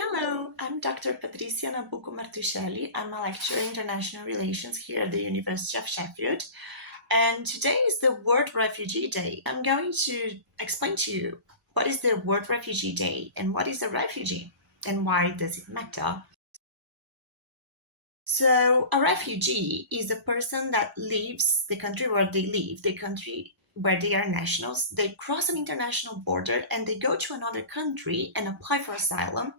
Hello, I'm Dr. Patricia Nabuco Martuscelli. I'm a lecturer in international relations here at the University of Sheffield. And today is the World Refugee Day. I'm going to explain to you what is the World Refugee Day and what is a refugee and why does it matter. So, a refugee is a person that leaves the country where they live, the country where they are nationals. They cross an international border and they go to another country and apply for asylum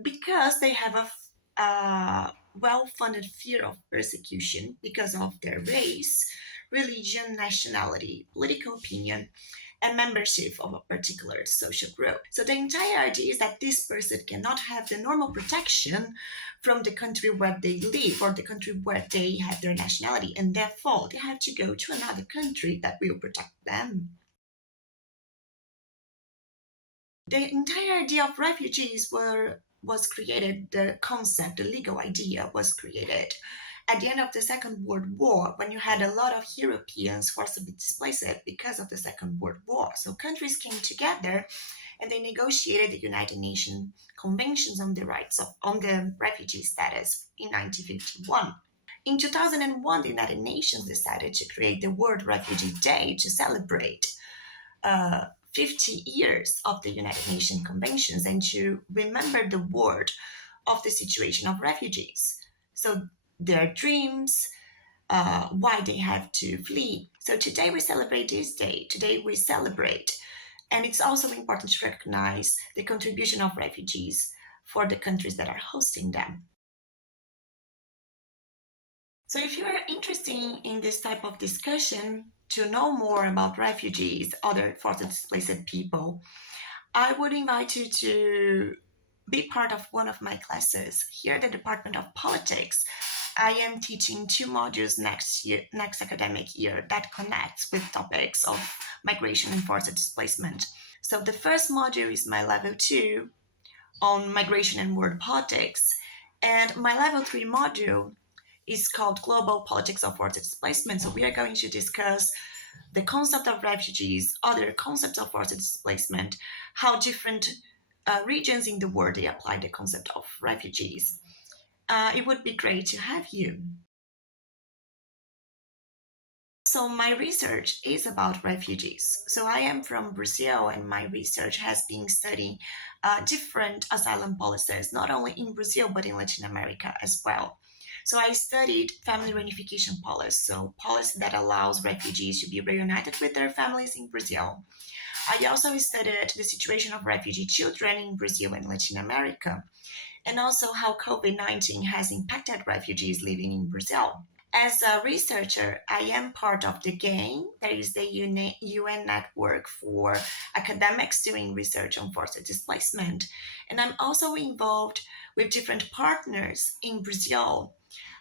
because they have a well-funded fear of persecution because of their race, religion, nationality, political opinion, and membership of a particular social group. So the entire idea is that this person cannot have the normal protection from the country where they live or the country where they have their nationality, and therefore they have to go to another country that will protect them. The entire idea of refugees was created, the concept, the legal idea was created at the end of the Second World War, when you had a lot of Europeans forcibly displaced because of the Second World War. So countries came together and they negotiated the United Nations Conventions on the rights of on the refugee status in 1951. In 2001, the United Nations decided to create the World Refugee Day to celebrate 50 years of the United Nations Conventions and to remember the word of the situation of refugees. So their dreams, why they have to flee. So today we celebrate this day. Today we celebrate. And it's also important to recognize the contribution of refugees for the countries that are hosting them. So if you are interested in this type of discussion, to know more about refugees, other forcibly displaced people, I would invite you to be part of one of my classes here at the Department of Politics. I am teaching two modules next academic year that connects with topics of migration and forced displacement. So the first module is my level 2 on migration and world politics, and my level 3 module is called Global Politics of Forced Displacement. So we are going to discuss the concept of refugees, other concepts of forced displacement, how different regions in the world they apply the concept of refugees. It would be great to have you. So my research is about refugees. So I am from Brazil, and my research has been studying different asylum policies, not only in Brazil but in Latin America as well. So I studied family reunification policy, so policy that allows refugees to be reunited with their families in Brazil. I also studied the situation of refugee children in Brazil and Latin America, and also how COVID-19 has impacted refugees living in Brazil. As a researcher, I am part of the GAIN, that is the UN network for academics doing research on forced displacement. And I'm also involved with different partners in Brazil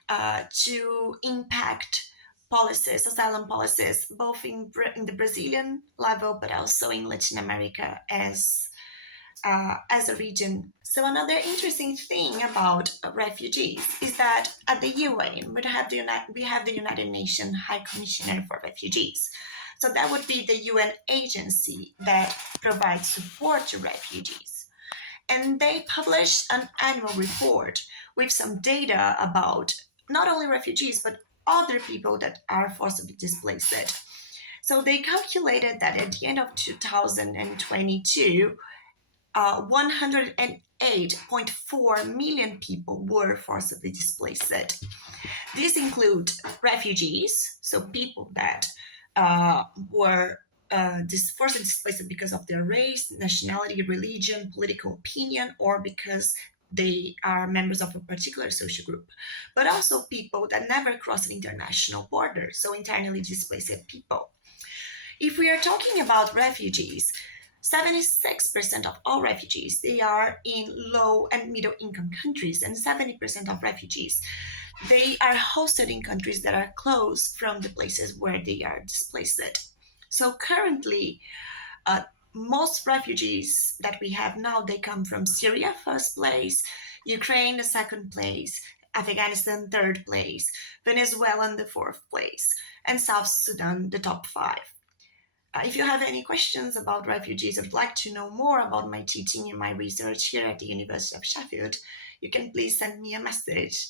to impact policies, asylum policies, both in the Brazilian level, but also in Latin America as a region. So another interesting thing about refugees is that at the UN we have the United Nations High Commissioner for Refugees. So that would be the UN agency that provides support to refugees. And they publish an annual report with some data about not only refugees but other people that are forcibly displaced. So they calculated that at the end of 2022, 108.4 million people were forcibly displaced. These include refugees, so people that were forcibly displaced because of their race, nationality, religion, political opinion, or because they are members of a particular social group, but also people that never crossed an international border, so internally displaced people. If we are talking about refugees, 76% of all refugees, they are in low and middle income countries, and 70% of refugees, they are hosted in countries that are close from the places where they are displaced. So currently, most refugees that we have now, they come from Syria, first place, Ukraine, the second place, Afghanistan, third place, Venezuela, the fourth place, and South Sudan, the top five. If you have any questions about refugees or would like to know more about my teaching and my research here at the University of Sheffield, you can please send me a message.